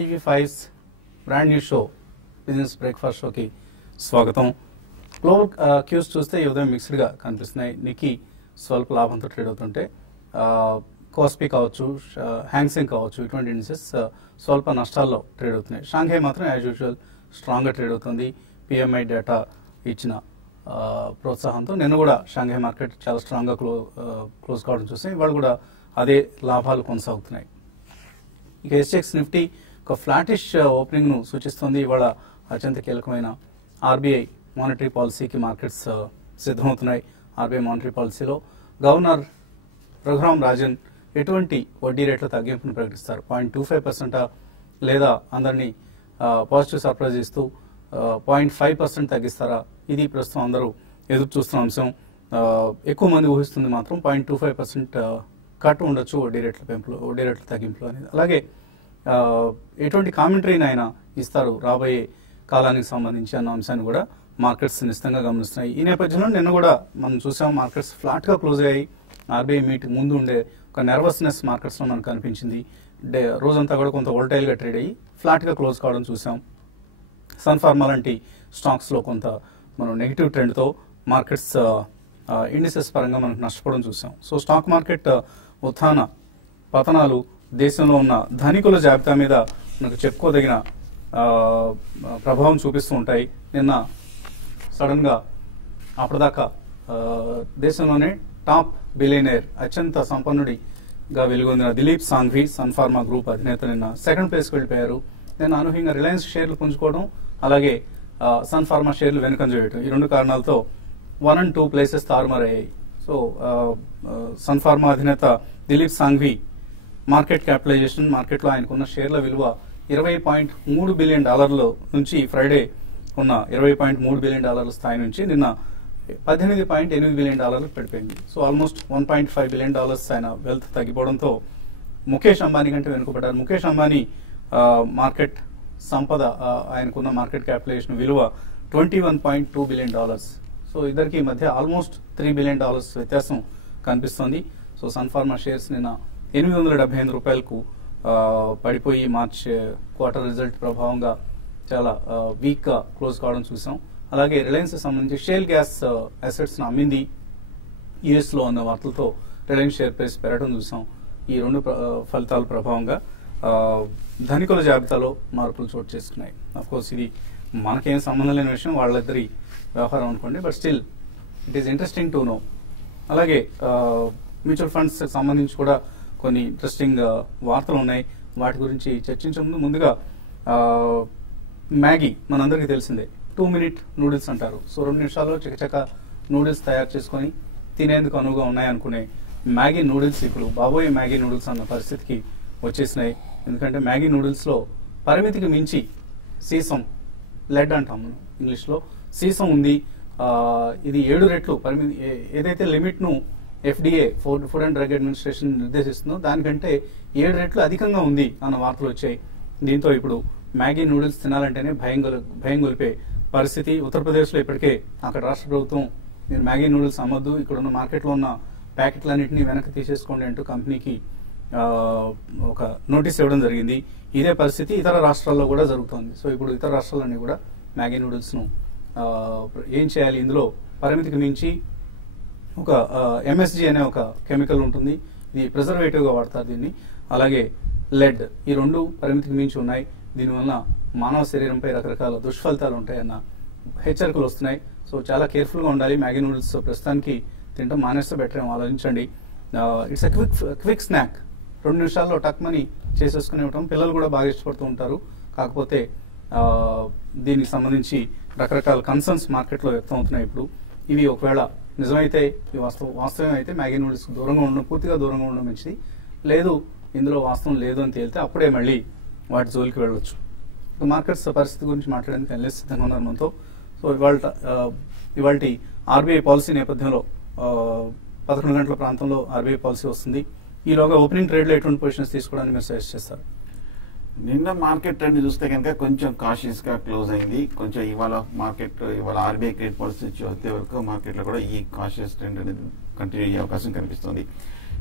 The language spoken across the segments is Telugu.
టీవీ5's brand new show business breakfast షోకి స్వాగతం. గ్లోబల్ క్యూస్ చూస్తే ఈ ఉదయం మిక్స్డ్గా కనిపిస్తున్నాయి. నిక్కీ స్వల్ప లాభంతో ట్రేడ్ అవుతుంటే కోస్పీ కావచ్చు, హ్యాంగ్సెంగ్ కావచ్చు, ఇటువంటి ఇండిసెస్ స్వల్ప నష్టాల్లో ట్రేడ్ అవుతున్నాయి. షాంఘై మాత్రం యాజ్ యూజువల్ స్ట్రాంగ్గా ట్రేడ్ అవుతుంది. పిఎంఐ డేటా ఇచ్చిన ప్రోత్సాహంతో నిన్న కూడా షాంఘై మార్కెట్ చాలా స్ట్రాంగ్గా క్లోజ్ కావడం చూసాం. ఇవాళ కూడా అదే లాభాలు కొనసాగుతున్నాయి. ఇక ఎస్ఎక్స్ నిఫ్టీ ఒక ఫ్లాటిష్ ఓపెనింగ్ను సూచిస్తుంది. ఇవాళ అత్యంత కీలకమైన ఆర్బీఐ మానిటరీ పాలసీకి మార్కెట్స్ సిద్ధమవుతున్నాయి. ఆర్బీఐ మానిటరీ పాలసీలో గవర్నర్ రఘురామ్ రాజన్ ఎటువంటి వడ్డీ రేట్ల తగ్గింపును ప్రకటిస్తారు? 0.25% లేదా అందరినీ పాజిటివ్ సర్ప్రైజ్ ఇస్తూ 0.5% తగ్గిస్తారా? ఇది ప్రస్తుతం అందరూ ఎదురు చూస్తున్న అంశం. ఎక్కువ మంది ఊహిస్తుంది మాత్రం 0.25% కట్ ఉండొచ్చు వడ్డీ రేట్ల తగ్గింపులు అనేది. అలాగే ఎటువంటి కామెంటరీని ఆయన ఇస్తారు రాబోయే కాలానికి సంబంధించి అన్న అంశాన్ని కూడా మార్కెట్స్ నిశ్చితంగా గమనిస్తున్నాయి. ఈ నేపథ్యంలో నిన్న కూడా మనం చూసాం మార్కెట్స్ ఫ్లాట్గా క్లోజ్ అయ్యాయి. ఆర్బీఐ మీటింగ్ ముందు ఉండే ఒక నర్వస్నెస్ మార్కెట్స్లో మనకు కనిపించింది. రోజంతా కూడా కొంత వోల్టైల్గా ట్రేడ్ అయ్యి ఫ్లాట్గా క్లోజ్ కావడం చూసాం. సన్ ఫార్మా లాంటి స్టాక్స్లో కొంత మనం నెగిటివ్ ట్రెండ్తో మార్కెట్స్ ఇండిసెస్ పరంగా మనకు నష్టపోవడం చూసాం. సో స్టాక్ మార్కెట్ ఉత్థాన పతనాలు దేశంలో ఉన్న ధనికుల జాబితా మీద మనకు చెప్పుకోదగిన ప్రభావం చూపిస్తూ ఉంటాయి. నిన్న సడన్గా అప్పటిదాకా దేశంలోనే టాప్ బిలియనర్ అత్యంత సంపన్నుడిగా వెలుగొందిన Dilip Sanghvi Sun Pharma group అధినేత నిన్న సెకండ్ ప్లేస్కి వెళ్ళిపోయారు. నిన్న అనూహ్యంగా రిలయన్స్ షేర్లు పుంజుకోవడం, అలాగే సన్ ఫార్మా షేర్లు వెనుకంజ వేయడం, ఈ రెండు కారణాలతో 1 and 2 ప్లేసెస్ తారుమారయ్యాయి. సో సన్ ఫార్మా అధినేత దిలీప్ సాంఘ్వి మార్కెట్ క్యాపిటలైజేషన్, మార్కెట్లో ఆయనకున్న షేర్ల విలువ $20.3 బిలియన్ నుంచి ఫ్రైడే ఉన్న $20.3 బిలియన్ స్థాయి నుంచి నిన్న $18.8 బిలియన్ పడిపోయింది. సో ఆల్మోస్ట్ $1.5 బిలియన్ ఆయన వెల్త్ తగ్గిపోవడంతో ముఖేష్ అంబానీ కంటే వెనుకబడ్డారు. ముఖేష్ అంబానీ మార్కెట్ సంపద, ఆయనకున్న మార్కెట్ క్యాపిటలైజేషన్ విలువ $21.2 బిలియన్. సో ఇద్దరికి మధ్య ఆల్మోస్ట్ $3 బిలియన్ వ్యత్యాసం కనిపిస్తోంది. సో సన్ ఫార్మా షేర్స్ నిన్న $878 పడిపోయి మార్చ్ క్వార్టర్ రిజల్ట్ ప్రభావంగా చాలా వీక్ గా క్లోజ్ కావడం చూసాం. అలాగే రిలయన్స్ సంబంధించి షేల్ గ్యాస్ అసెట్స్ అమ్మింది యుఎస్ లో ఉన్న వార్తలతో రిలయన్స్ షేర్ ప్రైస్ పెరగడం చూసాం. ఈ రెండు ఫలితాల ప్రభావంగా ధనికుల జాబితాలో మార్పులు చోటు చేసుకున్నాయి. అఫ్కోర్స్ ఇది మనకేం సంబంధం లేని విషయం, వాళ్ళిద్దరి వ్యవహారం అనుకోండి, but still it is interesting to know. అలాగే మ్యూచువల్ ఫండ్స్ సంబంధించి కూడా కొన్ని ఇంట్రెస్టింగ్ వార్తలు ఉన్నాయి. వాటి గురించి చర్చించే ముందుగా మ్యాగీ మనందరికీ తెలిసిందే 2 minute నూడిల్స్ అంటారు. సో 2 నిమిషాల్లో చకచక నూడిల్స్ తయారు చేసుకొని తినేందుకు అనువుగా ఉన్నాయనుకునే మ్యాగీ నూడిల్స్ ఇప్పుడు బాబోయే మ్యాగీ నూడిల్స్ అన్న పరిస్థితికి వచ్చేసినాయి. ఎందుకంటే మ్యాగీ నూడిల్స్లో పరిమితికి మించి సీసం, లెడ్ అంటాం మనం ఇంగ్లీష్లో, సీసం ఉంది. ఇది 7 రెట్లు పరిమితి, ఏదైతే లిమిట్ను FDA food and drug administration నిర్దేశిస్తుందో దానికంటే 7 రెట్లు అధికంగా ఉంది అన్న వార్తలు వచ్చాయి. దీంతో ఇప్పుడు మ్యాగీ నూడిల్స్ తినాలంటేనే భయం గొలిపే పరిస్థితి. ఉత్తరప్రదేశ్లో ఇప్పటికే అక్కడ రాష్ట్ర ప్రభుత్వం మీరు మ్యాగీ నూడిల్స్ అమ్మద్దు, ఇక్కడ ఉన్న మార్కెట్లో ఉన్న ప్యాకెట్లన్నింటినీ వెనక్కి తీసేసుకోండి అంటూ కంపెనీకి ఒక నోటీస్ ఇవ్వడం జరిగింది. ఇదే పరిస్థితి ఇతర రాష్ట్రాల్లో కూడా జరుగుతోంది. సో ఇప్పుడు ఇతర రాష్ట్రాలన్నీ కూడా మ్యాగీ నూడిల్స్ను ఏం చేయాలి, ఇందులో పరిమితికి మించి ఒక MSG అనే ఒక కెమికల్ ఉంటుంది, ఇది ప్రిజర్వేటివ్గా వాడతారు దీన్ని, అలాగే లెడ్, ఈ రెండు పరిమితికి మించి ఉన్నాయి. దీనివల్ల మానవ శరీరంపై రకరకాల దుష్ఫలితాలు ఉంటాయన్న హెచ్చరికలు వస్తున్నాయి. సో చాలా కేర్ఫుల్గా ఉండాలి. మ్యాగీ నూడిల్స్ ప్రస్తుతానికి తింటాం మానేస్తే బెటర్ ఏమో ఆలోచించండి. ఇట్స్ ఎ క్విక్ స్నాక్, 2 నిమిషాల్లో టక్మని చేసేసుకుని ఇవ్వటం పిల్లలు కూడా బాగా ఇష్టపడుతూ ఉంటారు. కాకపోతే దీనికి సంబంధించి రకరకాల కన్సర్న్స్ మార్కెట్లో వ్యక్తం అవుతున్నాయి. ఇప్పుడు ఇవి ఒకవేళ నిజమైతే, వాస్తవం అయితే మ్యాగీ నూడిల్స్ దూరంగా ఉండడం, పూర్తిగా దూరంగా ఉండడం మంచిది. లేదు ఇందులో వాస్తవం లేదు అని తేలితే అప్పుడే మళ్ళీ వాటి జోలికి వెళ్ళవచ్చు. మార్కెట్స్ పరిస్థితి గురించి మాట్లాడేందుకు ఎన్ఎస్ సిద్ధంగా ఉన్నారు మనతో. సో ఇవాళ ఆర్బీఐ పాలసీ నేపథ్యంలో 11 గంటల ప్రాంతంలో ఆర్బీఐ పాలసీ వస్తుంది. ఈలోగా ఓపెనింగ్ ట్రేడ్లో ఎటువంటి పొజిషన్స్ తీసుకోవడానికి మీరు సజెస్ట్ చేస్తారు? నిన్న మార్కెట్ ట్రెండ్ చూస్తే కనుక కొంచెం కాషియస్ గా క్లోజ్ అయింది. కొంచెం ఇవాళ ఆర్బీఐ క్రెడిట్ పాలసీ వచ్చే వరకు మార్కెట్ లో కూడా ఈ కాషియస్ ట్రెండ్ అనేది కంటిన్యూ అయ్యే అవకాశం కనిపిస్తుంది.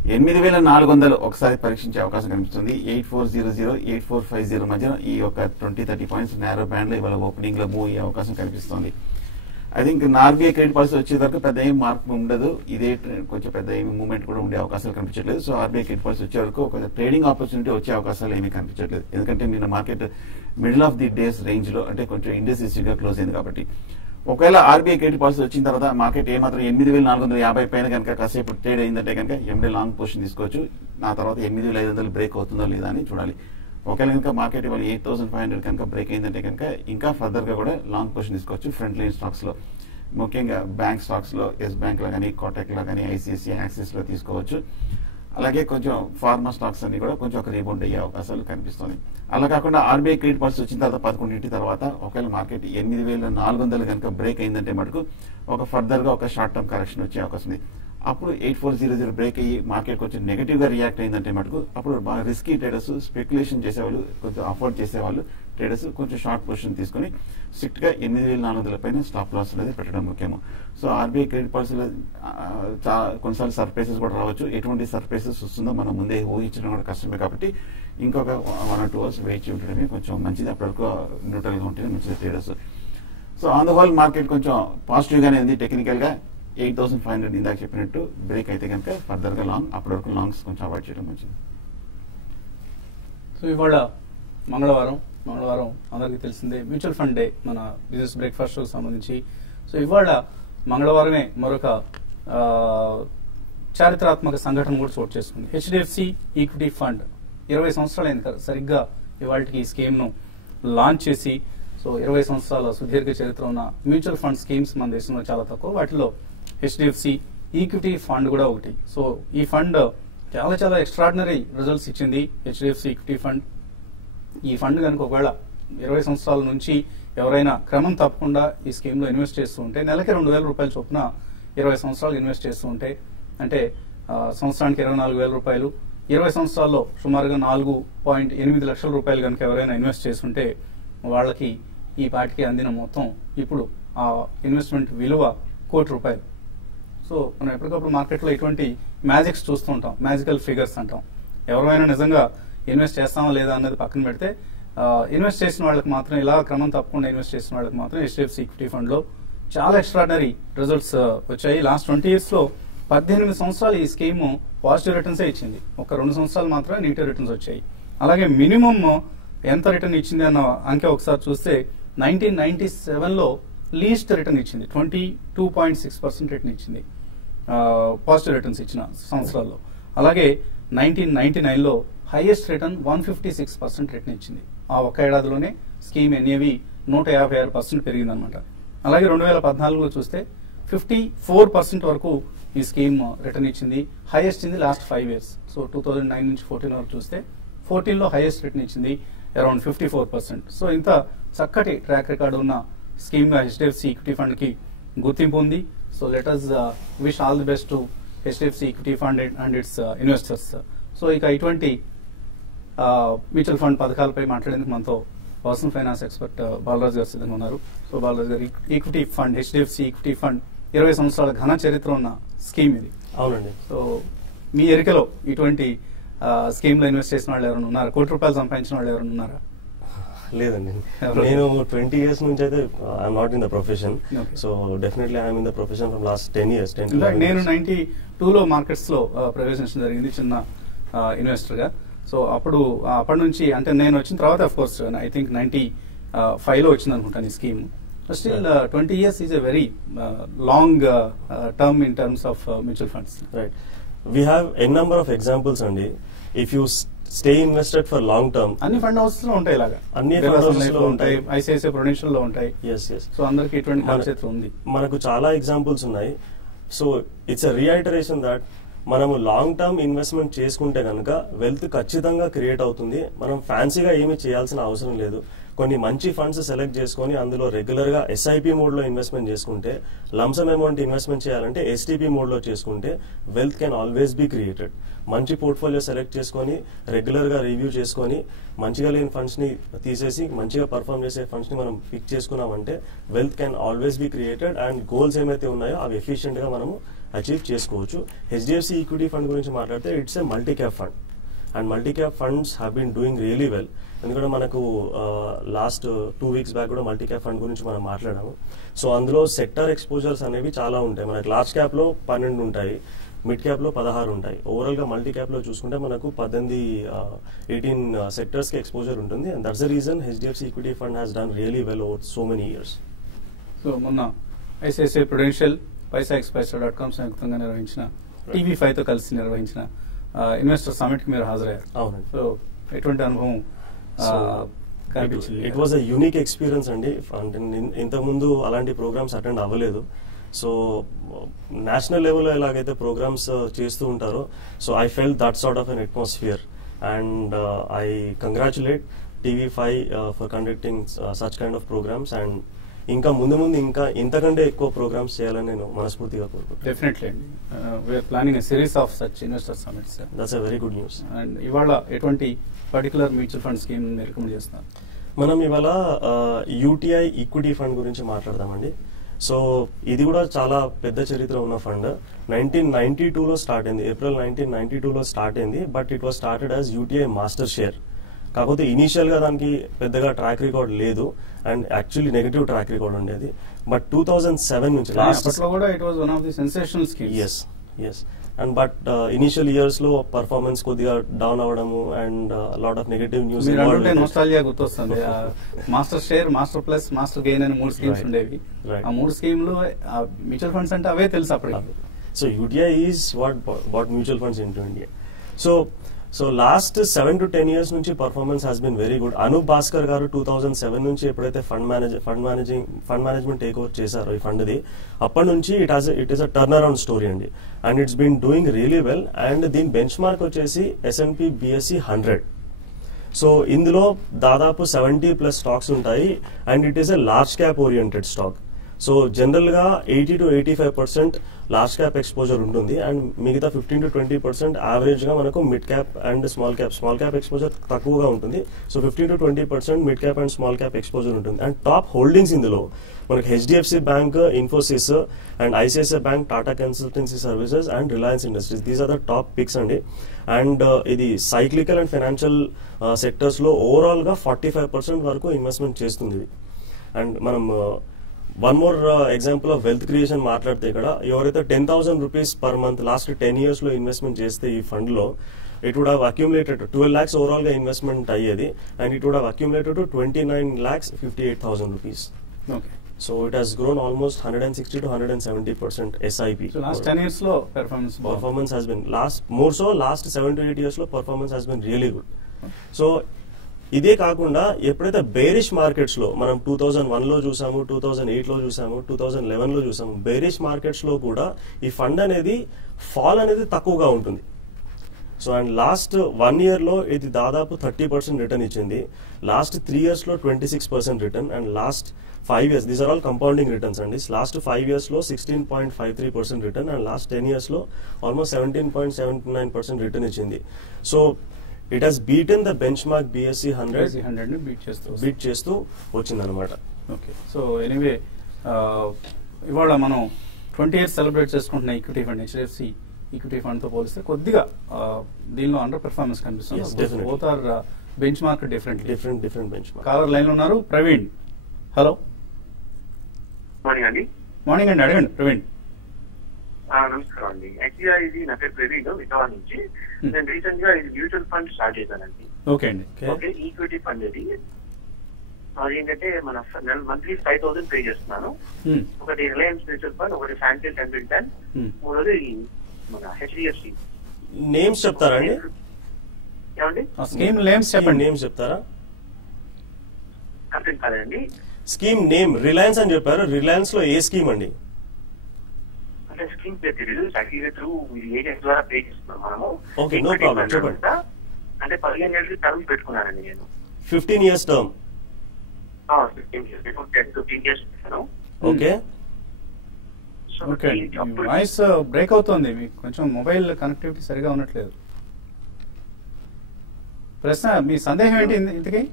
8400 ఒకసారి పరీక్షించే అవకాశం కనిపిస్తుంది. 8400 8450 మధ్య ఈ యొక్క 20-30 పాయింట్స్ నేరో బ్యాండ్ లో ఇవాళ ఓపెనింగ్ లో మూవ్ అయ్యే అవకాశం కనిపిస్తుంది. I think RBI credit policy వచ్చే వరకు పెద్ద ఏం మార్క్ ఉండదు. ఇదే కొంచెం పెద్ద ఏమి మూవ్మెంట్ కూడా ఉండే అవకాశాలు కనిపించట్లేదు. సో ఆర్బీఐ క్రెడిట్ పాలసీ వచ్చే వరకు ఒక ట్రేడింగ్ ఆపర్చునిటీ వచ్చే అవకాశాలు ఏమీ కనిపించట్లేదు. ఎందుకంటే నిన్న market middle of the days range లో అంటే కొంచెం ఇండెసిసివ్ గా క్లోజ్ అయింది కాబట్టి ఒకవేళ ఆర్బీఐ క్రెడిట్ పాలసీ వచ్చిన తర్వాత మార్కెట్ ఏమాత్రం 8450 పైన కనుక కాసేపు ట్రేడ్ అయిందంటే కనుక ఎండే లాంగ్ పొజిషన్ తీసుకోవచ్చు. ఆ తర్వాత 8500 బ్రేక్ అవుతుందో లేదా అని చూడాలి. ఒకవేళ కనుక మార్కెట్ ఇవాళ 8500 కనుక బ్రేక్ అయిందంటే కనుక ఇంకా ఫర్దర్ గా కూడా లాంగ్ పొజిషన్ తీసుకోవచ్చు. ఫ్రంట్ లైన్ స్టాక్స్ లో ముఖ్యంగా బ్యాంక్ స్టాక్స్ లో ఎస్ బ్యాంక్ లో కానీ కోటక్ లో కానీ ఐసిఐసిఐ యాక్సిస్ లో తీసుకోవచ్చు. అలాగే కొంచెం ఫార్మా స్టాక్స్ అన్ని కూడా కొంచెం ఒక రీబౌండ్ అయ్యే అవకాశాలు కనిపిస్తుంది. అలా కాకుండా ఆర్బీఐ క్రెడిట్ పాలసీ వచ్చిన తర్వాత 11 తర్వాత ఒకవేళ మార్కెట్ 8400 కనుక బ్రేక్ అయిందంటే మటుకు ఒక ఫర్దర్ గా ఒక షార్ట్ టర్మ్ కరెక్షన్ వచ్చే అవకాశం ఉంది. అప్పుడు 8400 బ్రేక్ అయ్యి మార్కెట్ కొంచెం నెగటివ్ గా రియాక్ట్ అయిందంటే మటుకు అప్పుడు బాగా రిస్కీ ట్రేడర్స్ స్పెక్యులేషన్ చేసేవాళ్ళు కొంచెం అఫోర్డ్ చేసేవాళ్ళు ట్రేడర్స్ కొంచెం షార్ట్ పొజిషన్ తీసుకుని స్ట్రిక్ట్ గా 8400 పైన స్టాప్ లాస్ అనేది పెట్టడం ముఖ్యము. సో ఆర్బీఐ క్రెడిట్ పాలసీలో కొన్నిసార్లు సర్ప్రైజెస్ కూడా రావచ్చు. ఎటువంటి సర్ప్రైజెస్ వస్తుందో మనం ముందే ఊహించడం కూడా కష్టమే కాబట్టి ఇంకొక 1 or 2 hours వెయిట్ చేయడమే కొంచెం మంచిది. అప్పటివరకు న్యూట్రల్ గా ఉంటేనే మంచిది traders. So on the whole market కొంచెం పాజిటివ్ గానే ఉంది. టెక్నికల్ గా 8500 ఇందాక చెప్పినట్టు బ్రేక్ అయితే కనుక ఫర్దర్ గా లాంగ్ అప్పటి వరకు లాంగ్స్ కొంచెం అవాయిడ్ చేయడం మంచిది. సో ఇవాళ మంగళవారం అందరికీ తెలిసిందే మ్యూచువల్ ఫండ్ డే మన బిజినెస్ బ్రేక్ఫాస్ట్ షోకి సంబంధించి. సో ఇవాళ మంగళవారమే మరొక చారిత్రాత్మక సంఘటన కూడా చోటు చేసుకుంది. హెచ్డిఎఫ్సి ఈక్విటీ ఫండ్ 20 సంవత్సరాలైంది కదా సరిగ్గా ఇవాళకి ఈ స్కీమ్ ను లాంచ్ చేసి. సో 20 సంవత్సరాల సుదీర్ఘ చరిత్ర ఉన్న మ్యూచువల్ ఫండ్ స్కీమ్స్ మన దేశంలో చాలా తక్కువ. వాటిలో హెచ్డిఎఫ్సి ఈక్విటీ ఫండ్ కూడా ఒకటి. సో ఈ ఫండ్ చాలా ఎక్స్ట్రాడినరీ రిజల్ట్స్ ఇచ్చింది. హెచ్డిఎఫ్సి ఈక్విటీ ఫండ్ ఈ ఫండ్ కనుక ఒకవేళ 20 సంవత్సరాల నుంచి ఎవరైనా క్రమం తప్పకుండా ఈ స్కీమ్ లో ఇన్వెస్ట్ చేస్తూ ఉంటే నెలకి 2000 రూపాయల చొప్పున 20 సంవత్సరాలు ఇన్వెస్ట్ చేస్తూ ఉంటే అంటే సంవత్సరానికి 24,000 రూపాయలు 20 సంవత్సరాల్లో సుమారుగా 4.8 లక్షల రూపాయలు కనుక ఎవరైనా ఇన్వెస్ట్ చేస్తుంటే వాళ్ళకి ఈ పాటికి అందిన మొత్తం ఇప్పుడు ఆ ఇన్వెస్ట్మెంట్ విలువ ₹1,00,00,000. సో మనం ఎప్పటికప్పుడు మార్కెట్లో ఇటువంటి మ్యాజిక్స్ చూస్తూ ఉంటాం, మ్యాజికల్ ఫిగర్స్ అంటాం. ఎవరైనా నిజంగా ఇన్వెస్ట్ చేస్తామా లేదా అన్నది పక్కన పెడితే ఇన్వెస్ట్ చేసిన వాళ్ళకి మాత్రం ఇలా క్రమం తప్పకుండా ఇన్వెస్ట్ చేసిన వాళ్ళకి మాత్రం హెచ్డిఎఫ్సి ఈక్విటీ ఫండ్ లో చాలా ఎక్స్ట్రాడినరీ రిజల్ట్స్ వచ్చాయి. లాస్ట్ 20 years లో 18 సంవత్సరాలు ఈ స్కీమ్ పాజిటివ్ రిటర్న్స్ ఇచ్చింది. ఒక 2 సంవత్సరాలు మాత్రమే నెగటివ్ రిటర్న్స్ వచ్చాయి. అలాగే మినిమం ఎంత రిటర్న్ ఇచ్చింది అన్న అంకె ఒకసారి చూస్తే 1997 లో లీస్ట్ రిటర్న్ ఇచ్చింది. 22.6% రిటర్న్ ఇచ్చింది పాజిటివ్ రిటర్న్స్ ఇచ్చిన సంవత్సరాల్లో. అలాగే 1999 లో హైయెస్ట్ రిటర్న్ 156% రిటర్న్ ఇచ్చింది. ఆ ఒక్క ఏడాదిలోనే స్కీమ్ ఎన్ఏవి 156% పెరిగిందనమాట. అలాగే 2014లో చూస్తే 54% వరకు ఈ స్కీమ్ రిటర్న్ ఇచ్చింది. Highest in the last 5 years. So 2009 నుంచి 14 వరకు చూస్తే 14 లో హైయెస్ట్ రిటర్న్ ఇచ్చింది అరౌండ్ 54%. సో ఇంత చక్కటి ట్రాక్ రికార్డ్ ఉన్న స్కీమ్ గా హెచ్డిఎఫ్సి ఈక్విటీ ఫండ్ కి గుర్తింపు ఉంది. So let us wish all the best to HDFC equity fund and it's investors. So ఇక ఇటువంటి మ్యూచువల్ ఫండ్ పథకాలపై మాట్లాడేందుకు మనతో పర్సనల్ ఫైనాన్స్ ఎక్స్పర్ట్ బాలరాజ్ గారు సిద్ధంగా ఉన్నారు. సో బాలరాజ్ గారు, equity fund HDFC equity fund 20 సంవత్సరాల ఘన చరిత్ర ఉన్న స్కీమ్ ఇది. అవునండి. సో మీ ఎరికలో ఇటువంటి స్కీమ్ లో ఇన్వెస్ట్ చేసిన వాళ్ళు ఎవరైనా ఉన్నారా? ₹1,00,00,000 సంపాదించిన వాళ్ళు ఎవరైనా ఉన్నారా? లేదండి, నేను 20 years నుంచి అయితే I'm not in the profession. So definitely I'm in the profession from last 10 years. నేను 92లో మార్కెట్స్ లో ప్రవేశించడం జరిగింది చిన్న ఇన్వెస్టర్ గా. సో అప్పటి నుంచి అంటే నేను వచ్చిన తర్వాత అఫ్ కోర్స్ ఐ థింక్ 95 లో వచ్చింది అనుకుంటాను ఈ scheme. Still 20 years is a very long term in terms of mutual funds. Right, we have a number of examples అండి. If you stay invested for long term, అన్ని ఫండ్ హౌసెస్ లో ఉంటాయి, ఇలాగా అన్ని ఫండ్ హౌసెస్ లో ఉంటాయి, ఐసిఐసిఐ ప్రొడెన్షియల్ లో ఉంటాయి. సో అందరికి ఇటువంటి కాన్సెప్ట్ ఉంది. మనకు చాలా ఎగ్జాంపుల్స్ ఉన్నాయి. సో ఇట్స్ ఎ రీఐటరేషన్ దట్ మనము లాంగ్ టర్మ్ ఇన్వెస్ట్మెంట్ చేసుకుంటే కనుక వెల్త్ ఖచ్చితంగా క్రియేట్ అవుతుంది. మనం ఫ్యాన్సీగా ఏమీ చేయాల్సిన అవసరం లేదు. కొన్ని మంచి ఫండ్స్ సెలెక్ట్ చేసుకొని అందులో రెగ్యులర్ గా ఎస్ఐపి మోడ్ లో ఇన్వెస్ట్మెంట్ చేసుకుంటే, లంసమ్ అమౌంట్ ఇన్వెస్ట్మెంట్ చేయాలంటే ఎస్టీపీ మోడ్ లో చేసుకుంటే wealth can always be created. మంచి పోర్ట్ఫోలియో సెలెక్ట్ చేసుకొని రెగ్యులర్ గా రివ్యూ చేసుకొని మంచిగా లేని ఫండ్స్ ని తీసేసి మంచిగా పర్ఫార్మ్ చేసే ఫండ్స్ ని మనం పిక్ చేసుకున్నామంటే wealth can always be created and goals ఏమైతే ఉన్నాయో అవి ఎఫిషియెంట్ గా మనము అచీవ్ చేసుకోవచ్చు. హెచ్డిఎఫ్సి ఈక్విటీ ఫండ్ గురించి మాట్లాడితే it's a multi cap fund and multi cap funds have been doing really well. ఎందుకంటే మనకు లాస్ట్ 2 weeks బ్యాక్ కూడా మల్టీ క్యాప్ ఫండ్ గురించి మనం మాట్లాడాము. సో అందులో సెక్టర్ ఎక్స్పోజర్స్ అనేవి చాలా ఉంటాయి. మనకి లార్జ్ క్యాప్ లో 12 ఉంటాయి, మిడ్ క్యాప్ లో 16 ఉంటాయి. ఓవరాల్ గా మల్టీ క్యాప్ లో చూసుకుంటే మనకు 18 సెక్టర్స్ కి ఎక్స్పోజర్ ఉంటుంది. And that's the reason HDFC equity fund has done really well over so many years. So మొన్న ఐసిఐసిఐ ప్రుడెన్షియల్ paisa.com సంయుక్తంగా నిర్వహించిన TV5 తో కలిసి నిర్వహించిన ఇన్వెస్టర్ సమిట్ కి మీరు హాజరయ్యారు. అవునండి. సో ఎటువంటి అనుభవం కనిపించింది? It was a unique experience అండి. అంటే ఇంతకుముందు అలాంటి ప్రోగ్రామ్స్ అటెండ్ అవ్వలేదు. సో నేషనల్ లెవెల్లో ఎలాగైతే ప్రోగ్రామ్స్ చేస్తూ ఉంటారో, so I felt that sort of an atmosphere and I congratulate TV5 for conducting such kind of programmes. And ఇంకా ముందు ఇంకా ఇంతకంటే ఎక్కువ ప్రోగ్రామ్స్ చేయాలని నేను మనస్ఫూర్తిగా కోరుకుంటున్నాను. డెఫినెట్లీ అండి. We're planning a series of such investor summits. That's a very good news. And ఇవాళ ఎటువంటి particular mutual fund scheme recommend చేస్తున్నారు? మనం ఇవాళ యూటీఐ ఈక్విటీ ఫండ్ గురించి మాట్లాడదామండి. సో ఇది కూడా చాలా పెద్ద చరిత్ర ఉన్న ఫండ్. 1992లో స్టార్ట్ అయింది, ఏప్రిల్ 1992లో స్టార్ట్ అయింది. But it was started as UTI master share. కాకపోతే ఇనీషియల్ గా దానికి పెద్దగా ట్రాక్ రికార్డ్ లేదు and actually negative track record ఉండేది. బట్ 2007 నుంచి అండ్ బట్ ఇనిషియల్ ఇయర్స్ లో పర్ఫార్మెన్స్ కొద్దిగా డౌన్ అవ్వడము and lot of negative news. Nostalgia గుర్తొస్తుంది. Master share, master plus, master gain అని 3 స్కీమ్స్ ఉండేవి. ఆ 3 స్కీమ్లు మ్యూచువల్ ఫండ్స్ అంటే అవే తెలుసు అప్పుడు. So UTI is what mutual funds in to India. So last 7 to 10 years నుంచి performance has been very good. Anoop Bhaskar గారు 2007 నుంచి ఎప్పుడైతే ఫండ్ మేనేజ్మెంట్ టేక్ ఓవర్ చేశారో ఈ ఫండ్ ది, అప్పటి నుంచి it is a turn around story అండి. And it's been doing really well. And దీని బెంచ్ మార్క్ వచ్చేసి S&P BSE 100. సో ఇందులో దాదాపు 70+ స్టాక్స్ ఉంటాయి and it is a large cap oriented stock. So general గా 80 to 85% లార్జ్ క్యాప్ ఎక్స్పోజర్ ఉంటుంది అండ్ మిగతా 15 to 20% యావరేజ్ గా మనకు mid cap and small cap exposure తక్కువగా ఉంటుంది. So 15 to 20% mid cap and small cap exposure ఉంటుంది. అండ్ టాప్ హోల్డింగ్స్ ఇందులో మనకి HDFC Bank, Infosys and ICICI Bank, Tata Consultancy Services and Reliance Industries, these are the top pics అండి. అండ్ ఇది సైక్లికల్ అండ్ ఫైనాన్షియల్ సెక్టర్స్ లో ఓవరాల్ గా 45% వరకు ఇన్వెస్ట్మెంట్ చేస్తుంది. అండ్ మనం one more example of wealth creation మాట్లాడితే ఇక్కడ ఎవరైతే 10,000 rupees per month last 10 years లో ఇన్వెస్ట్మెంట్ చేస్తే ఈ ఫండ్ లో it would have accumulated 12 lakhs overall గా ఇన్వెస్ట్మెంట్ అయ్యేది and it would have accumulated to 29,58,000 rupees. Okay. So it has grown almost 160 to 170% SIP. So last 10 years లో performance has been last 7 to 8 years లో performance has been really good. So ఇదే కాకుండా ఎప్పుడైతే బేరిష్ మార్కెట్స్ లో మనం 2001 లో చూసాము, 2008 లో చూసాము, 2011 లో చూసాము, బేరిష్ మార్కెట్స్ లో కూడా ఈ ఫండ్ అనేది ఫాల్ అనేది తక్కువగా ఉంటుంది. సో అండ్ లాస్ట్ 1 year లో ఇది దాదాపు 30% రిటర్న్ ఇచ్చింది. లాస్ట్ 3 years లో 26% return and last 5 years, these are all compounding returns అండి. లాస్ట్ 5 years లో 16.53% రిటర్న్ అండ్ లాస్ట్ 10 years లో ఆల్మోస్ట్ 17.79% రిటర్న్ ఇచ్చింది. So it has beaten the benchmark BSE 100 beat చేస్తూ వచ్చిందనమాట. ఓకే. సో ఎనీవే ఇవాళ మనం 20 years సెలబ్రేట్ చేసుకుంటున్న equity fund HDFC equity fund తో పోలిస్తే కొద్దిగా దీనిలో అండర్ పెర్ఫార్మెన్స్ కనిపిస్తుంది. Both are benchmark different bench mark. Caller line లో ఉన్నారు, ప్రవీణ్. హలో. మార్నింగ్ అండి, అడగండి ప్రవీణ్. నమస్కారం అండి. యాక్చువల్గా ఇది నా పేరు ప్రవీణ్, విజయవాడ నుంచి. నేను రీసెంట్ గా ఇది మ్యూచువల్ ఫండ్ స్టార్ట్ చేశానండి. ఓకే అండి. ఓకే. ఈక్విటీ ఫండ్ అది ఏంటంటే మన మంత్లీ 5,000 పే చేస్తున్నాను. ఒకటి రిలయన్స్ మ్యూచువల్ ఫండ్, ఒకటి ఫ్యాన్సీ టెంపిల్టన్, మూడోది మన HDFC. నేమ్స్ చెప్తారా అండి? ఏమండి? స్కీమ్ నేమ్స్ చెప్పండి. నేమ్స్ చెప్తారా? అర్థం కాదండి. స్కీమ్ నేమ్ రిలయన్స్ అని చెప్పారు. రిలయన్స్ లో ఏ స్కీమ్ అండి? స్కీమ్ పేరు తెలియదు. సర్టిఫికేట్ ఏజెంట్ ద్వారా పే చేస్తున్నాం మనము. ఓకే, నో ప్రాబ్లం, చెప్పండి. అంటే 15 years టర్మ్ పెట్టుకున్నానండి నేను. 15 years టర్మ్. 10-15 years పెట్టాను. Okay so okay voice break అవుతోంది, మీకు కొంచెం మొబైల్ కనెక్టివిటీ సరిగా ఉన్నట్లేదు. ప్రశ్న, మీ సందేహం ఏంటి ఇంతకీ?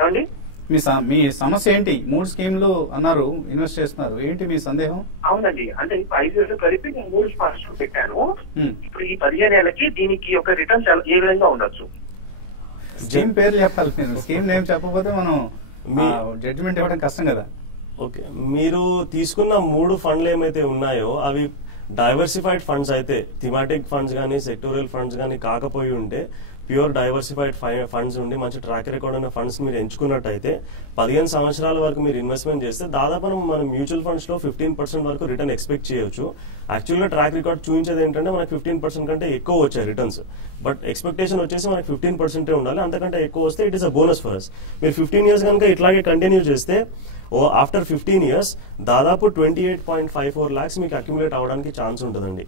ఏమండి మీ సమస్య ఏంటి? 3 స్కీమ్లు అన్నారు, ఇన్వెస్ట్ చేస్తున్నారు, ఏంటి మీ సందేహం? అవునండి, అంటే 5 years కలిపి నేను 3 స్పాట్స్ పెట్టాను. ఇప్పుడు ఈ 15 ఏళ్ళకి దీనికి ఒక రిటర్న్స్ ఏ విధంగా ఉండొచ్చు? స్కీమ్ పేరు చెప్పాలి, నేను స్కీమ్ నేమ్ చెప్పకపోతే మనం జడ్జిమెంట్ ఇవ్వడం కష్టం కదా. ఓకే, మీరు తీసుకున్న 3 ఫండ్లు ఏమైతే ఉన్నాయో అవి డైవర్సిఫైడ్ ఫండ్స్ అయితే, థిమాటిక్ ఫండ్స్ కానీ సెక్టోరియల్ ఫండ్స్ కానీ కాకపోయి ఉంటే ప్యూర్ డైవర్సిఫైడ్ ఫండ్స్ ఉండి మంచి ట్రాక్ రికార్డ్ ఉన్న ఫండ్స్ మీరు ఎంచుకున్నట్టయితే 15 సంవత్సరాల వరకు మీరు ఇన్వెస్ట్మెంట్ చేస్తే దాదాపు మనం మ్యూచువల్ ఫండ్స్ లో 15% వరకు రిటర్న్ ఎక్స్పెక్ట్ చేయొచ్చు. యాక్చువల్గా ట్రాక్ రికార్డ్ చూపించేది ఏంటంటే మనకి 15% కంటే ఎక్కువ వచ్చాయి రిటర్న్స్, బట్ ఎక్స్పెక్టేషన్ వచ్చేసి మనకి 15% ఉండాలి, అంతకంటే ఎక్కువ వస్తే it is a bonus for us. మీరు 15 years కనుక ఇట్లాగే కంటిన్యూ చేస్తే ఆఫ్టర్ 15 years దాదాపు 28.54 lakhs మీకు అక్యుములేట్ అవడానికి ఛాన్స్ ఉంటుందండి.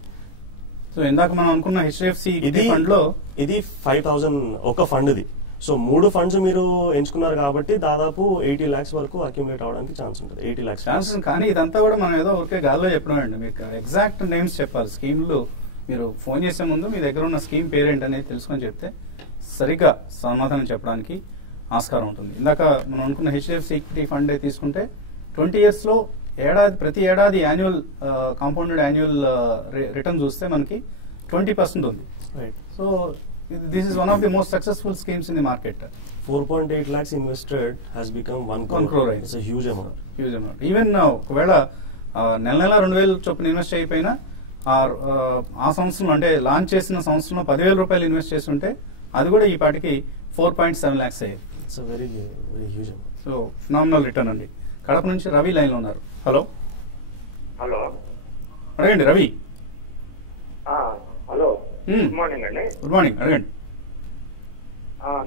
సో ఇందాక మనం అనుకున్న హెచ్డిఎఫ్సి ఫండ్ లో ఇది 5,000 ఒక ఫండ్ ఇది. సో 3 ఫండ్స్ మీరు ఎంచుకున్నారు కాబట్టి దాదాపు 80 lakhs వరకు అక్యుములేట్ అవడానికి ఛాన్స్ ఉంటుంది. 80 lakhs ఛాన్స్. కానీ ఇదంతా కూడా మనం ఏదో ఒకే గాల్లో చెప్పడం అండి, మీకు ఎగ్జాక్ట్ నేమ్స్ చెప్పాలి. స్కీమ్లు మీరు ఫోన్ చేసే ముందు మీ దగ్గర ఉన్న స్కీమ్ పేరేంటి అనేది తెలుసుకొని చెప్తే సరిగ్గా సమాధానం చెప్పడానికి ఆస్కారం ఉంటుంది. ఇందాక మనం అనుకున్న హెచ్డిఎఫ్సి ఈక్విటీ ఫండ్ తీసుకుంటే 20 years లో ప్రతి ఏడాది యాన్యువల్ కాంపౌండెడ్ యాన్యువల్ రిటర్న్ చూస్తే మనకి 20% ఉంది. So this is one of the most successful schemes in the market. 4.8 lakhs invested has become 1 crore. It's a huge amount. Huge amount. Even ఒకవేళ నెల 2,000 చొప్పున ఇన్వెస్ట్ అయిపోయినా ఆ సంవత్సరం అంటే లాంచ్ చేసిన సంవత్సరంలో 10,000 రూపాయలు ఇన్వెస్ట్ చేస్తుంటే అది కూడా ఈ పాటికి 4.7 lakhs అయ్యేది. It's a very huge amount. So phenomenal return అండి. కడప నుంచి రవి లైన్ లో ఉన్నారు. హలో హలో, అడగండి రవి. హలో, గుడ్ మార్నింగ్ అండి. గుడ్ మార్నింగ్, అడగండి.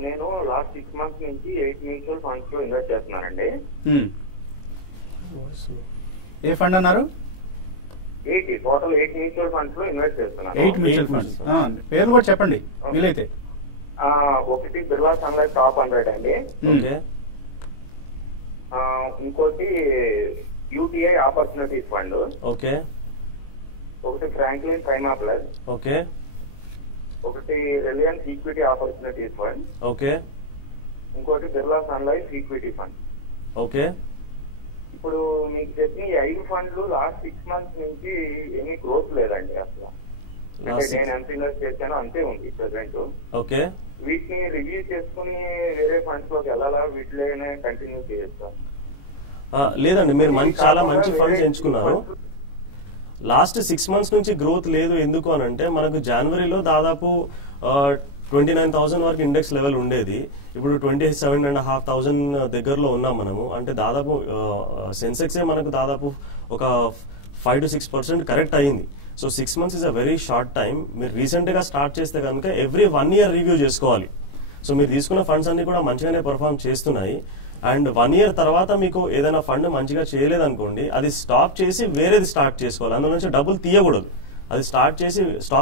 నేను లాస్ట్ 6 months నుంచి 8 మ్యూచువల్ ఫండ్స్ లో ఇన్వెస్ట్ చేస్తున్నానండి. ఏ ఫండ్ అన్నారు? 8 టోటల్ 8 మ్యూచువల్ ఫండ్స్ లో ఇన్వెస్ట్ చేస్తున్నాను. 8 మ్యూచువల్ ఫండ్స్. పేరు కూడా చెప్పండి వీలైతే. ఒకటి బిర్లా సన్ లైఫ్ టాప్ 100 అండి. ఓకే. ఇంకోటి యూటీఐ ఆపర్చునిటీస్ ఫండ్. ఓకే. ఒకటి ఫ్రాంక్లిన్ ప్రైమా ప్లస్. ఓకే. ఒకటి Reliance equity opportunities fund. Okay. ఇంకోటి Birla Sun Life equity fund. Okay. ఇప్పుడు మీకు చెప్పిన ఈ 5 ఫండ్లు లాస్ట్ 6 months నుంచి ఏమీ గ్రోత్ లేదండి అసలు. అంటే నేను ఎంత ఇన్వెస్ట్ చేశానో అంతే ఉంది ప్రెసెంట్. ఓకే. వీటిని రివ్యూ చేసుకుని వేరే ఫండ్స్ లోకి వెళ్ళాలా, వీటిలోనే కంటిన్యూ చేయొచ్చా? లేదండి, మీరు చాలా మంచి ఫండ్స్ ఎంచుకున్నారు. లాస్ట్ 6 months నుంచి గ్రోత్ లేదు. ఎందుకు అని అంటే మనకు జనవరిలో దాదాపు 29,000 వరకు ఇండెక్స్ లెవెల్ ఉండేది. ఇప్పుడు 27,500 దగ్గరలో ఉన్నాం మనము. అంటే దాదాపు సెన్సెక్సే మనకు దాదాపు ఒక 5 to 6% కరెక్ట్ అయింది. So 6 months is a very short time. మీరు రీసెంట్ గా స్టార్ట్ చేస్తే కనుక ఎవ్రీ 1 year రివ్యూ చేసుకోవాలి. సో మీరు తీసుకున్న ఫండ్స్ అన్ని కూడా మంచిగానే పర్ఫార్మ్ చేస్తున్నాయి. అండ్ 1 year తర్వాత మీకు ఏదైనా ఫండ్ మంచిగా చేయలేదనుకోండి, అది స్టాప్ చేసి వేరేది స్టార్ట్ చేసుకోవాలి. అందులో నుంచి డబ్బులు తీయకూడదు, అది స్టాప్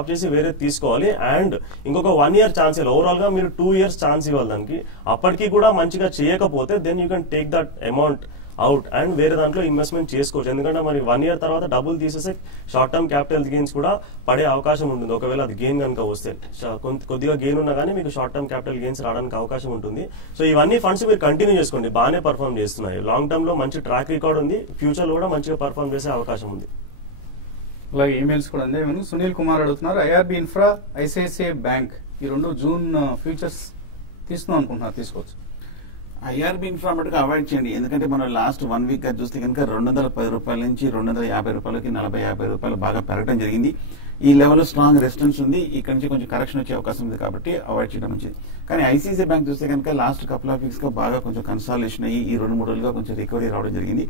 చేసి వేరేది తీసుకోవాలి. అండ్ ఇంకొక 1 year ఛాన్స్ ఇవ్వాలి. ఓవరాల్ గా మీరు 2 years ఛాన్స్ ఇవ్వాలి దానికి. అప్పటికి కూడా మంచిగా చేయకపోతే then you can take that amount out and వేరే దాంట్లో ఇన్వెస్ట్మెంట్ చేసుకోవచ్చు. ఎందుకంటే మరి 1 year తర్వాత డబ్బులు తీసేస్తే షార్ట్ టర్మ్ క్యాపిటల్ గెయిన్స్ కూడా పడే అవకాశం ఉంటుంది. ఒకవేళ అది గెయిన్ కనుక వస్తే కొద్దిగా గెయిన్ ఉన్నా కానీ మీకు షార్ట్ టర్మ్ క్యాపిటల్ గెయిన్స్ రావడానికి అవకాశం ఉంటుంది. సో ఇవన్నీ ఫండ్స్ మీరు కంటిన్యూ చేసుకోండి, బాగానే పర్ఫార్మ్ చేస్తున్నాయి. లాంగ్ టర్మ్ లో మంచి ట్రాక్ రికార్డ్ ఉంది, ఫ్యూచర్ లో కూడా మంచిగా పర్ఫార్మ్ చేసే అవకాశం ఉంది. అలాగే ఈమెయిల్స్ కూడా అందే. సునీల్ కుమార్ అడుగుతున్నారు, ఐఆర్బి ఇన్ఫ్రా, ఐసిఐసిఐ బ్యాంక్ ఈ 2 జూన్ ఫ్యూచర్స్ తీసుకుందాం అనుకుంటున్నారు, తీసుకోవచ్చు? ఐఆర్బి ఇన్ఫ్రా మటుకు అవాయిడ్ చేయండి. ఎందుకంటే మనం లాస్ట్ 1 week గా చూస్తే కనుక 210 రూపాయల నుంచి 250 రూపాయలకి 40-50 రూపాయలు బాగా పెరగడం జరిగింది. ఈ లెవెల్లో స్ట్రాంగ్ రెసిస్టెన్స్ ఉంది. ఇక్కడ నుంచి కొంచెం కరెక్షన్ వచ్చే అవకాశం ఉంది కాబట్టి అవాయిడ్ చేయడం మంచిది. కానీ ఐసిఐసిఐ బ్యాంక్ చూస్తే కనుక లాస్ట్ కపుల్ ఆఫ్ వీక్స్ గా బాగా కొంచెం కన్సాలిడేషన్ అయ్యి ఈ 2-3 రోజులుగా కొంచెం రికవరీ రావడం జరిగింది.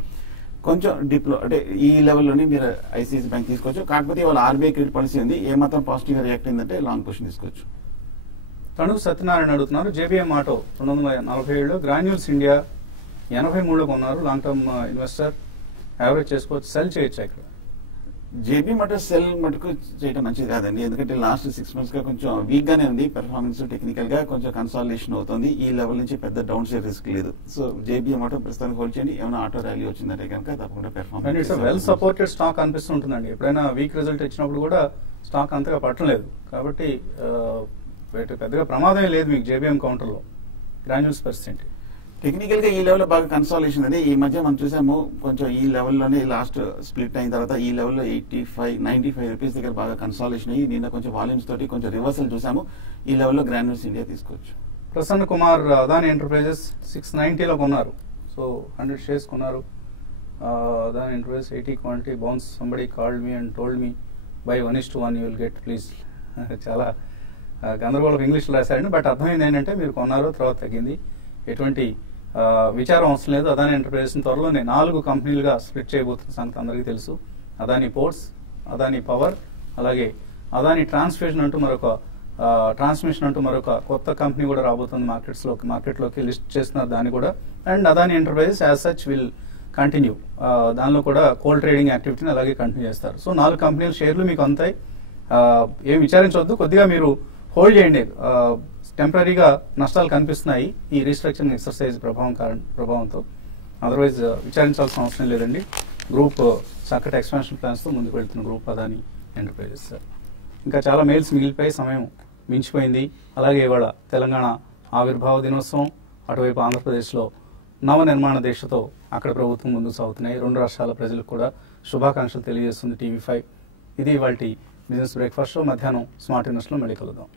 కొంచెం డిప్లో అంటే ఈ లెవెల్లోనే మీరు ఐసిఐసిఐ బ్యాంక్ తీసుకోవచ్చు. కాకపోతే వాళ్ళ ఆర్బీఐ క్రెడిట్ పాలసీ ఉంది, ఏమాత్రం పాజిటివ్ గా రియాక్ట్ అయిందంటే లాంగ్ పొజిషన్ తీసుకోవచ్చు. తణుకు సత్యనారాయణ అడుగుతున్నారు, జేబీఎం ఆటో 247, గ్రాన్యూల్స్ ఇండియా 83 కొన్నారు, లాంగ్ టర్మ్ ఇన్వెస్టర్, యావరేజ్ చేసుకోవచ్చు, సెల్ చేయొచ్చా ఇక్కడ? జేబీ మోటార్స్ సెల్ మటుకు చేయడం మంచిది కాదండి, ఎందుకంటే లాస్ట్ 6 months గా కొంచెం వీక్ గానే ఉంది పెర్ఫార్మెన్స్. టెక్నికల్ గా కొంచెం కన్సాలిడేషన్ అవుతుంది, ఈ లెవెల్ నుంచి పెద్ద డౌన్ సైడ్ రిస్క్ లేదు. సో జేబీ మోటార్ ప్రస్తుతానికి హోల్డ్ చేయండి. ఏమైనా ఆటో ర్యాలీ వచ్చిందంటే కనుక తప్పకుండా పెర్ఫార్మెన్స్ వెల్ సపోర్టెడ్ స్టాక్ అనిపిస్తుంటుందండి. ఎప్పుడైనా వీక్ రిజల్ట్ ఇచ్చినప్పుడు కూడా స్టాక్ అంతగా పట్టలేదు, కాబట్టి పెద్దగా ప్రమాదమే లేదు మీకు జేబీఎం కౌంటర్ లో. గ్రాన్యూల్స్ పర్సెంట్ టెక్నికల్ గా ఈ లెవెల్ బాగా కన్సాలిడేషన్ ఉంది. ఈ మధ్య మనం చూసాము కొంచెం ఈ లెవెల్లోనే లాస్ట్ స్ప్లిట్ అయిన తర్వాత ఈ లెవెల్లో 85-95 రూపీస్ దగ్గర బాగా కన్సాలిడేషన్ అయ్యి నిన్న కొంచెం వాల్యూమ్స్ తోటి కొంచెం రివర్సల్ చూసాము. ఈ లెవెల్లో గ్రాన్యూల్స్ ఇండియా తీసుకోవచ్చు. ప్రసన్న కుమార్ అదాని ఎంటర్ప్రైజెస్ 690లో కొన్నారు, సో 100 shares కొన్నారు. Adani enterprises 80 quantity bounce. Somebody called me and told me by 1:1 you will get please. చాలా గందరగోళం ఇంగ్లీష్లో రాశారండి, బట్ అర్థమైంది ఏంటంటే మీరు కొన్నారు, తర్వాత తగ్గింది. ఎటువంటి విచారం అవసరం లేదు. అదాని ఎంటర్ప్రైజెస్ త్వరలోనే 4 కంపెనీలుగా స్ప్లిట్ చేయబోతున్న సంగతి అందరికీ తెలుసు. అదాని పోర్ట్స్, అదాని పవర్, అలాగే అదాని ట్రాన్స్మిషన్ అంటూ మరొక కొత్త కంపెనీ కూడా రాబోతుంది మార్కెట్లోకి లిస్ట్ చేస్తున్నారు దాన్ని కూడా. And Adani enterprises as such will continue, దానిలో కూడా కోల్ ట్రేడింగ్ యాక్టివిటీని అలాగే కంటిన్యూ చేస్తారు. సో 4 కంపెనీల షేర్లు మీకు అంతాయి, ఏం విచారించవద్దు, కొద్దిగా మీరు హోల్డ్ చేయండి. టెంపరీగా నష్టాలు కనిపిస్తున్నాయి ఈ రీస్ట్రక్చరింగ్ ఎక్సర్సైజ్ ప్రభావంతో. అదర్వైజ్ విచారించాల్సిన అవసరం లేదండి. గ్రూప్ చక్కటి ఎక్స్పాన్షన్ ప్లాన్స్ తో ముందుకు వెళ్తున్న గ్రూప్ అదాని ఎంటర్ప్రైజెస్. ఇంకా చాలా మెయిల్స్ మిగిలిపోయి సమయం మించిపోయింది. అలాగే ఇవాళ తెలంగాణ ఆవిర్భావ దినోత్సవం, అటువైపు ఆంధ్రప్రదేశ్లో నవనిర్మాణ దీక్షతో అక్కడ ప్రభుత్వం ముందుకు సాగుతున్నాయి. 2 రాష్ట్రాల ప్రజలకు కూడా శుభాకాంక్షలు తెలియజేస్తుంది టీవీ5. ఇది ఇవాల్టి బిజినెస్ బ్రేక్ఫాస్ట్ షో. మధ్యాహ్నం స్మార్ట్ ఇన్వెస్ట్లో మళ్ళీ కలుద్దాం.